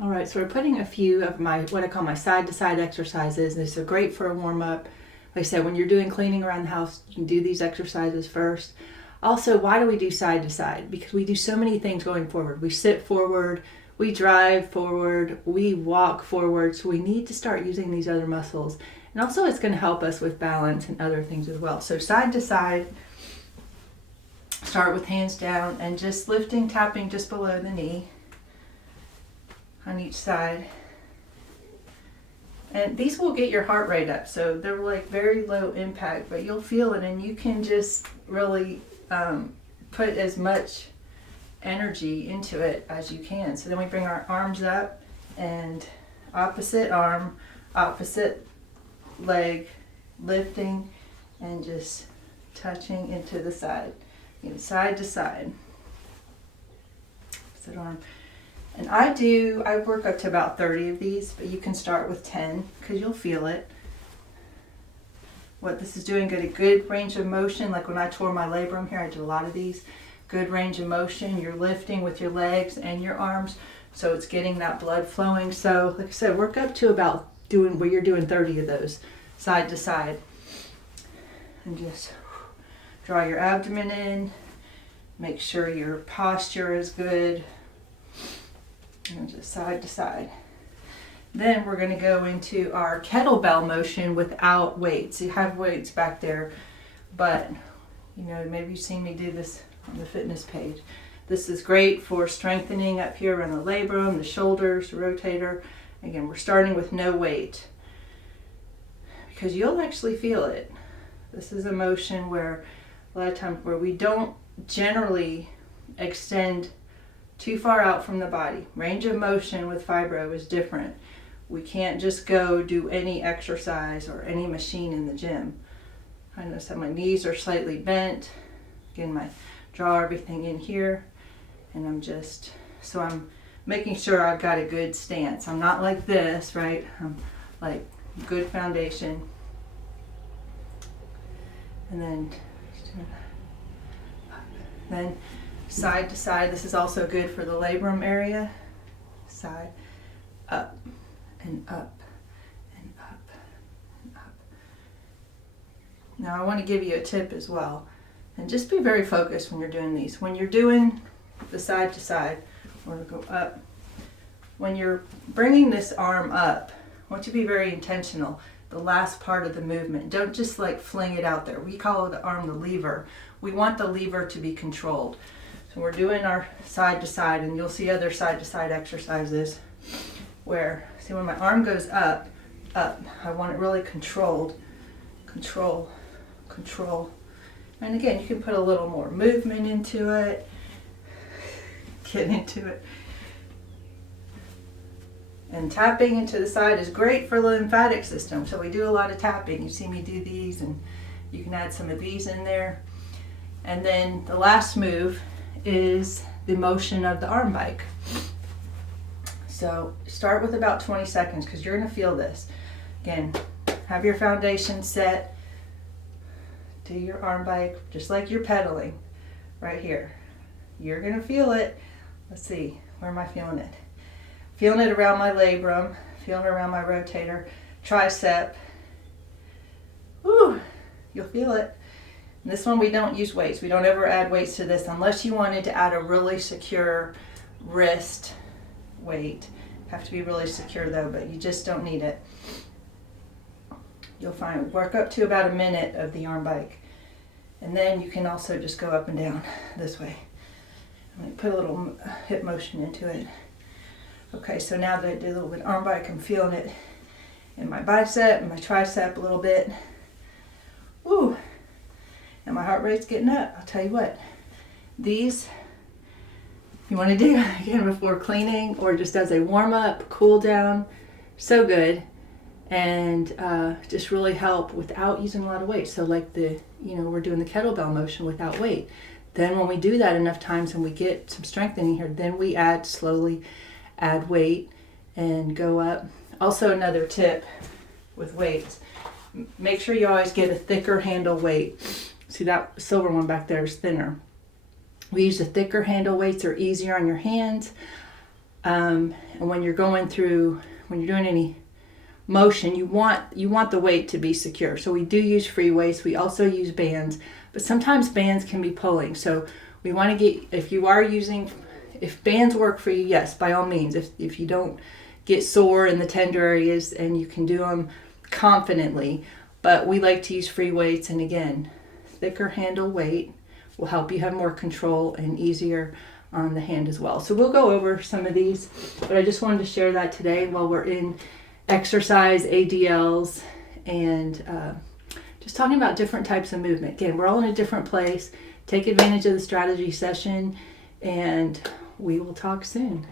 All right, so we're putting a few of my, what I call my side-to-side exercises. These are great for a warm-up. Like I said, when you're doing cleaning around the house, you can do these exercises first. Also, why do we do side to side? Because we do so many things going forward. We sit forward, we drive forward, we walk forward. So we need to start using these other muscles. And also it's going to help us with balance and other things as well. So side to side, start with hands down and just lifting, tapping just below the knee on each side. And these will get your heart rate up. So they're like very low impact, but you'll feel it, and you can just really put as much energy into it as you can. So then we bring our arms up and opposite arm, opposite leg, lifting and just touching into the side, side to side. Opposite arm. And I work up to about 30 of these, but you can start with 10 because you'll feel it. What this is doing, get a good range of motion. Like when I tore my labrum here, I did a lot of these. Good range of motion. You're lifting with your legs and your arms, so it's getting that blood flowing. So like I said, work up to about doing where you're doing 30 of those side to side. And just draw your abdomen in. Make sure your posture is good. And just side to side. Then we're going to go into our kettlebell motion without weights. You have weights back there, but maybe you've seen me do this on the fitness page. This is great for strengthening up here around the labrum, the shoulders, the rotator. Again, we're starting with no weight because you'll actually feel it. This is a motion where a lot of times where we don't generally extend too far out from the body. Range of motion with fibro is different. We can't just go do any exercise or any machine in the gym. I notice that my knees are slightly bent. Again, draw everything in here, and I'm making sure I've got a good stance. I'm not like this, right? I'm like good foundation. And then side to side. This is also good for the labrum area. Side, up, and up, and up, and up. Now I want to give you a tip as well. And just be very focused when you're doing these. When you're doing the side to side, we're going to go up. When you're bringing this arm up, I want you to be very intentional. The last part of the movement. Don't just like fling it out there. We call the arm the lever. We want the lever to be controlled. So we're doing our side to side, and you'll see other side to side exercises where, see when my arm goes up, I want it really controlled. Control, control. And again, you can put a little more movement into it. Get into it. And tapping into the side is great for the lymphatic system. So we do a lot of tapping. You see me do these, and you can add some of these in there. And then the last move is the motion of the arm bike. So start with about 20 seconds because you're going to feel this. Again, have your foundation set. Do your arm bike just like you're pedaling right here. You're going to feel it. Let's see, where am I feeling it? Feeling it around my labrum, feeling it around my rotator, tricep. Woo, you'll feel it. And this one we don't use weights. We don't ever add weights to this unless you wanted to add a really secure wrist weight. Have to be really secure though, but you just don't need it. You'll find work up to about a minute of the arm bike. And then you can also just go up and down this way. I'm going to put a little hip motion into it. Okay, so now that I did a little bit of arm bike, I'm feeling it in my bicep and my tricep a little bit. Woo! And my heart rate's getting up. I'll tell you what, these you want to do again before cleaning or just as a warm up, cool down, so good. And just really help without using a lot of weight. So like we're doing the kettlebell motion without weight. Then when we do that enough times and we get some strengthening here, then we slowly add weight and go up. Also another tip with weights, make sure you always get a thicker handle weight. See that silver one back there is thinner. We use the thicker handle weights, they're easier on your hands. And when you're going through, when you're doing any motion, you want the weight to be secure. So we do use free weights. We also use bands, but sometimes bands can be pulling. So we want to get, if bands work for you, yes, by all means. If you don't get sore in the tender areas, and you can do them confidently, but we like to use free weights. And again, thicker handle weight will help you have more control and easier on the hand as well. So we'll go over some of these, but I just wanted to share that today while we're in exercise, ADLs, and just talking about different types of movement. Again, we're all in a different place. Take advantage of the strategy session, and we will talk soon.